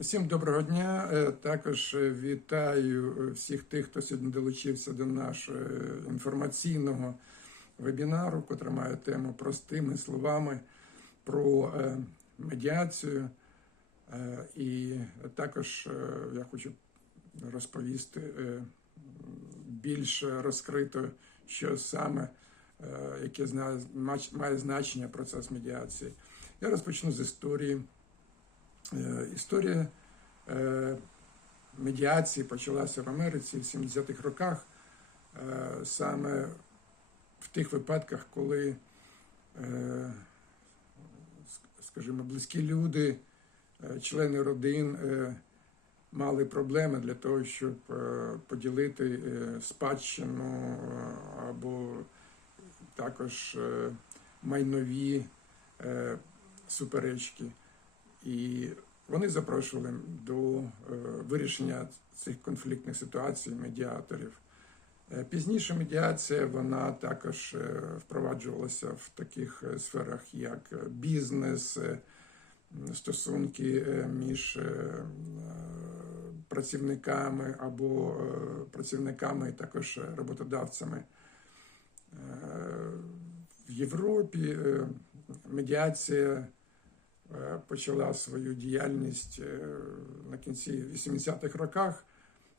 Всім доброго дня. Е, Також е, вітаю е, всіх тих, хто сьогодні долучився до нашого інформаційного вебінару, котра має тему простими словами про медіацію. І також я хочу розповісти е, більш розкрито, що саме яке має значення процес медіації. Я розпочну з історії. Е, Історія е, медіації почалася в Америці в 70-х роках, е, саме в тих випадках, коли, скажімо, близькі люди, члени родин мали проблеми для того, щоб поділити спадщину або також майнові суперечки. І вони запрошували до е, вирішення цих конфліктних ситуацій медіаторів. Е, Пізніше медіація вона також е, впроваджувалася в таких сферах, як бізнес, стосунки між працівниками або працівниками і також роботодавцями. В Європі медіація почала свою діяльність е, на кінці 80-х роках,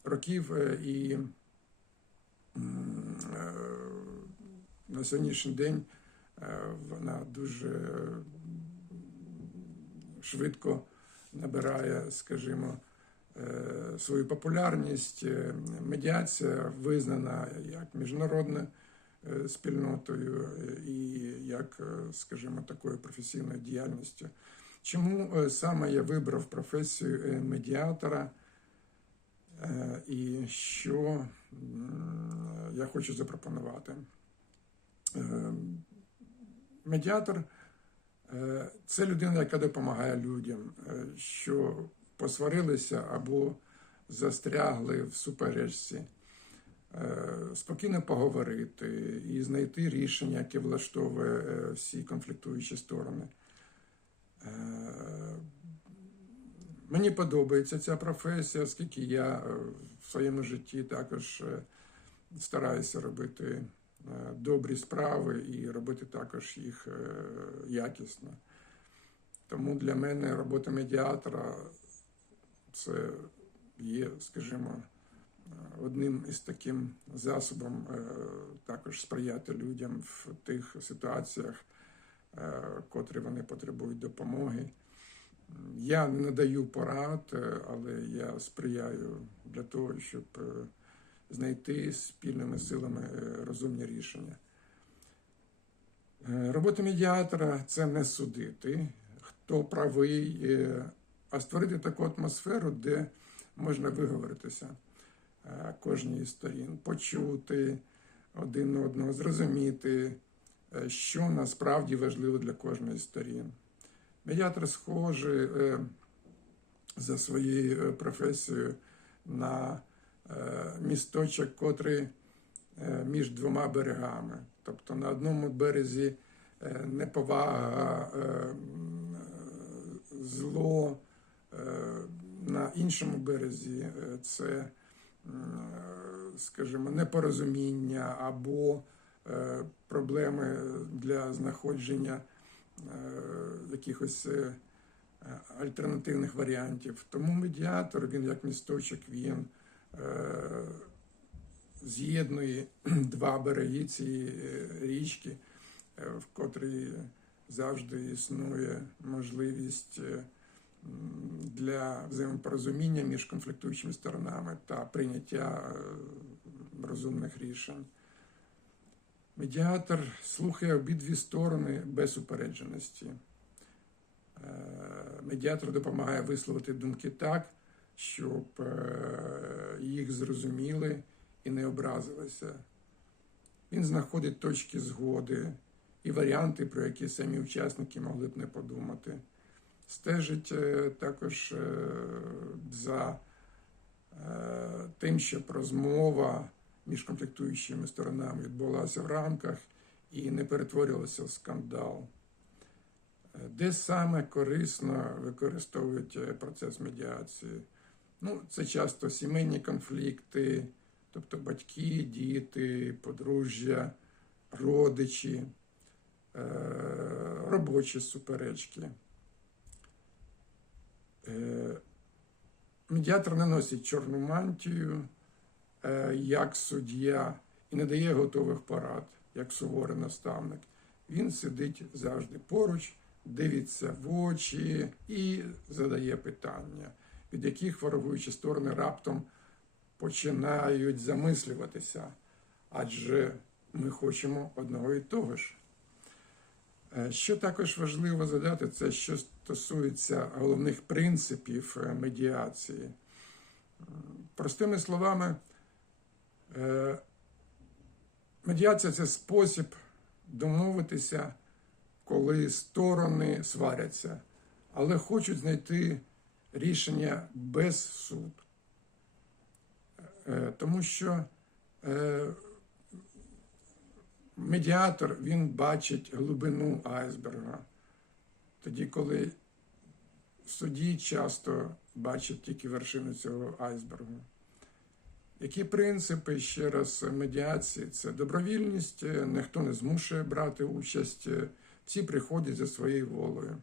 років е, і е, на сьогоднішній день е, вона дуже швидко набирає, скажімо, е, свою популярність. Е, Медіація визнана як міжнародна е, спільнотою е, і як, е, скажімо, такою професійною діяльністю. Чому е, саме я вибрав професію е, медіатора е, і що я хочу запропонувати? Медіатор це людина, яка допомагає людям, що посварилися або застрягли в суперечці. Спокійно поговорити і знайти рішення, яке влаштовує всі конфліктуючі сторони. Е, Мені подобається ця професія, оскільки я е, в своєму житті також е, стараюся робити добрі справи і робити також їх якісно. Тому для мене робота медіатора це є, скажімо, одним із таким засобом також сприяти людям в тих ситуаціях, котрі вони потребують допомоги. Я не надаю порад, е, але я сприяю для того, щоб е, знайти спільними силами е, розумні рішення. Е, Робота медіатора це не судити, хто правий, е, а створити таку атмосферу, де можна виговоритися е, кожній сторін, почути один одного, зрозуміти, е, що насправді важливо для кожної сторін. Медіатор схожий е, за своєю е, професією на е, місточок, котрий е, між двома берегами. Тобто на одному березі е, неповага, е, е, зло, е, на іншому березі е, це, е, скажімо, непорозуміння або е, проблеми для знаходження е, якихось е, е, альтернативних варіантів. Тому медіатор, він як місточок, він е, з'єднує два береги цієї е, річки, е, в котрій завжди існує можливість е, для взаємопорозуміння між конфліктуючими сторонами та прийняття е, розумних рішень. Медіатор слухає обидві сторони без упередженості. Е, Медіатор допомагає висловити думки так, щоб е, їх зрозуміли і не образилися. Він знаходить точки згоди і варіанти, про які самі учасники могли б не подумати. Стежить е, також за тим, щоб розмова між конфліктуючими сторонами відбулася в рамках і не перетворювалася в скандал. Е, Де саме корисно використовують е, процес медіації? Ну, це часто сімейні конфлікти, тобто батьки, діти, подружжя, родичі, е, робочі суперечки. Медіатор не носить чорну мантію як суддя і не дає готових порад, як суворий наставник. Він сидить завжди поруч, дивиться в очі і задає питання, від яких ворогуючі сторони раптом починають замислюватися. Адже ми хочемо одного і того ж. Е, Що також важливо задати, це що стосується головних принципів е, медіації. Простими словами, е, медіація це спосіб домовитися, коли сторони сваряться, але хочуть знайти рішення без суд. Е, Тому що е, медіатор він бачить глибину айсберга. Тоді, коли судді часто бачать тільки вершину цього айсбергу. Які принципи ще раз медіації? Це добровільність, е, ніхто не змушує брати участь, е, всі приходять за своєю волею.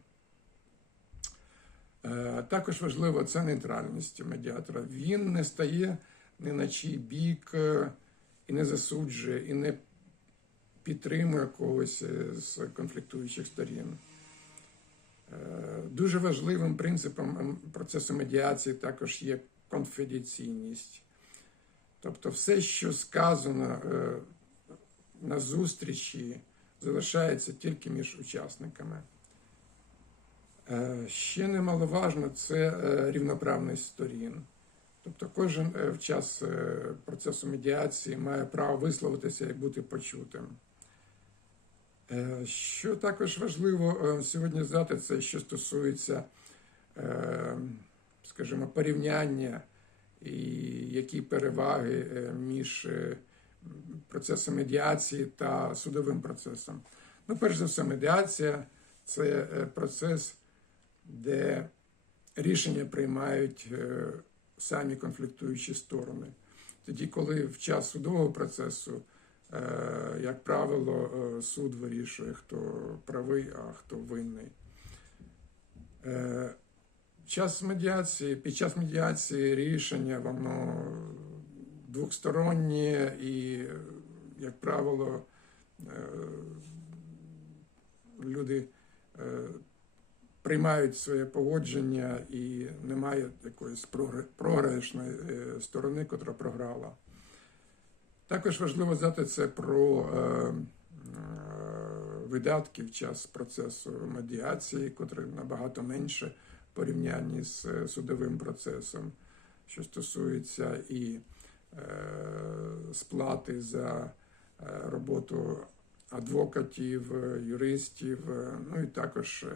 Е, Також важливо це нейтральність медіатора. Він не стає ні на чий бік і не засуджує, і не підтримує когось з конфліктуючих сторін. Дуже важливим принципом ем, процесу медіації також є конфіденційність. Тобто все, що сказано е, на зустрічі, залишається тільки між учасниками. Е, Ще немаловажно це е, рівноправність сторін. Тобто кожен в час процесу медіації має право висловитися і бути почутим. Що також важливо сьогодні знати, це що стосується, скажімо, порівняння і які переваги е, між е, процесом медіації та судовим процесом. Ну, перш за все, медіація це е, процес, де рішення приймають самі конфліктуючі сторони. Тоді, коли в час судового процесу, як правило, суд вирішує, хто правий, а хто винний. Час медіації, під час медіації рішення воно двостороннє і, як правило, е, люди е, приймають своє погодження і немає якоїсь програшної е, сторони, котра програла. Також важливо знати це про видатки в час процесу медіації, котрі набагато менше порівнянні з е, судовим процесом, що стосується і е, сплати за е, роботу адвокатів, юристів, ну і також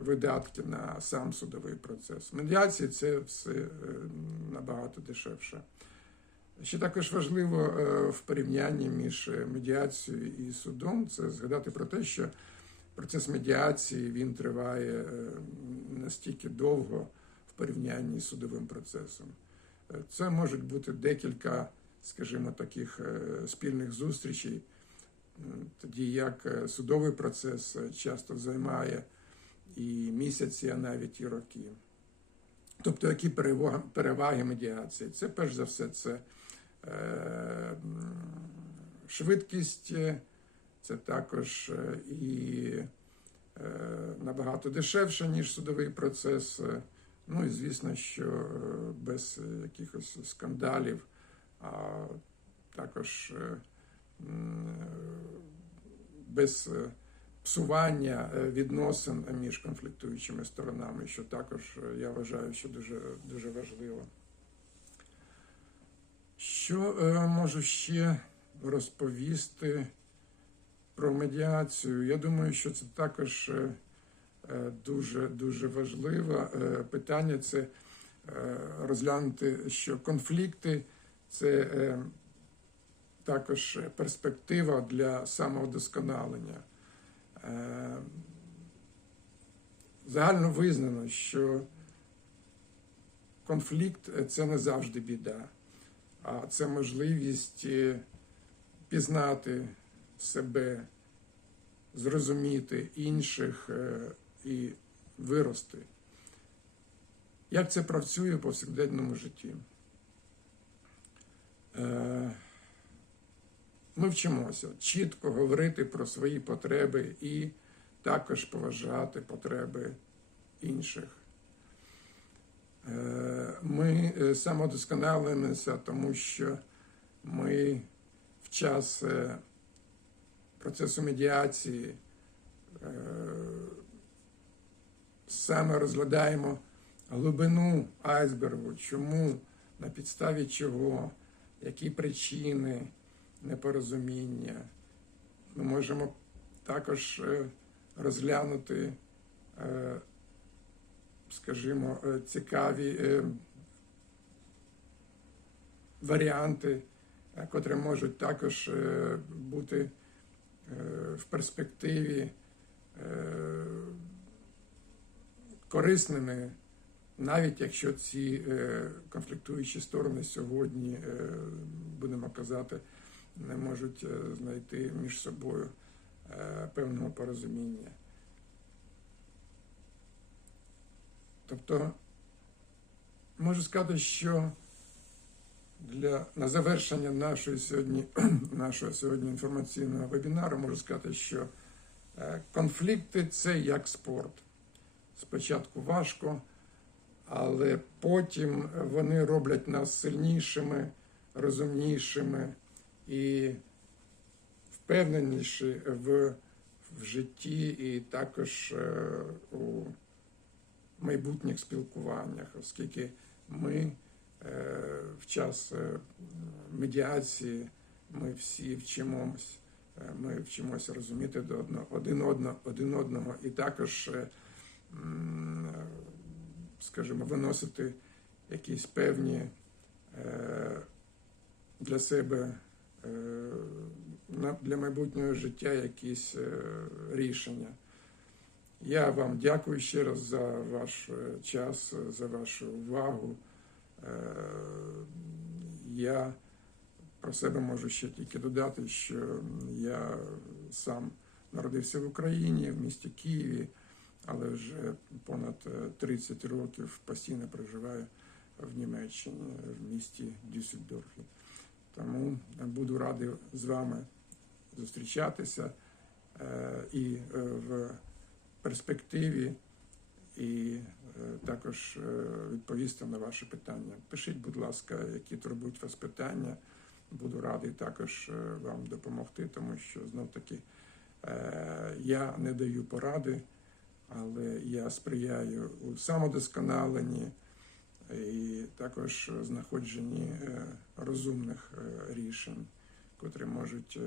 видатки на сам судовий процес. Медіація це все набагато дешевше. Ще також важливо в порівнянні між медіацією і судом це згадати про те, що процес медіації він триває е, настільки довго в порівнянні з судовим процесом. Е, Це можуть бути декілька, скажімо, таких е, спільних зустрічей, тоді як судовий процес часто займає і місяці, а навіть і роки. Тобто, які переваги, медіації? Це перш за все, це швидкість, це також е, і е, набагато дешевше, ніж судовий процес. е, Ну і звісно, що без якихось скандалів, а також без псування відносин між конфліктуючими сторонами, що також я вважаю, що дуже, дуже важливо. Що можу ще розповісти про медіацію? Я думаю, що це також е, е, дуже дуже важливе е, питання. Це розглянути, що конфлікти це також перспектива для самовдосконалення. Загально визнано, що конфлікт це не завжди біда, а це можливість пізнати себе, зрозуміти інших е, і вирости. Як це працює в повсякденному житті? Е, Ми вчимося чітко говорити про свої потреби і також поважати потреби інших. Е, Ми самодосконалимося, тому що ми в час процесу медіації е, саме розглядаємо глибину айсбергу, чому, на підставі чого, які причини непорозуміння. Ми можемо також е, розглянути, е, скажімо, цікаві варіанти, котрі можуть також бути в перспективі е, корисними, навіть якщо ці е, конфліктуючі сторони сьогодні, е, будемо казати, не можуть е, знайти між собою е, певного порозуміння. Тобто, можу сказати, що для, на завершення нашої сьогодні, нашого сьогодні інформаційного вебінару можу сказати, що е, конфлікти це як спорт. Спочатку важко, але потім вони роблять нас сильнішими, розумнішими і впевненіші в, в житті, і також е, у майбутніх спілкуваннях, оскільки ми в час е, медіації ми всі вчимось, е, ми вчимося розуміти до одного, один, одного, один одного і також, е, е, скажімо, виносити якісь певні е, для себе е, для майбутнього життя якісь е, рішення. Я вам дякую ще раз за ваш е, час, е, за вашу увагу. Е, Я про себе можу ще тільки додати, що я сам народився в Україні, в місті Києві, але вже понад е, 30 років постійно проживаю в Німеччині, в місті Дюссельдорфі. Тому буду радий з вами зустрічатися е, і е, в перспективі, і е, також е, відповісти на ваші питання. Пишіть, будь ласка, які турбують вас питання. Буду радий також е, вам допомогти, тому що знов таки я не даю поради, але я сприяю у самодосконаленні і також знаходженні розумних рішень, котрі можуть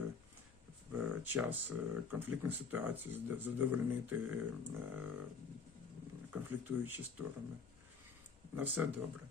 в час конфліктних ситуацій задовольнити конфліктуючі сторони. На все добре.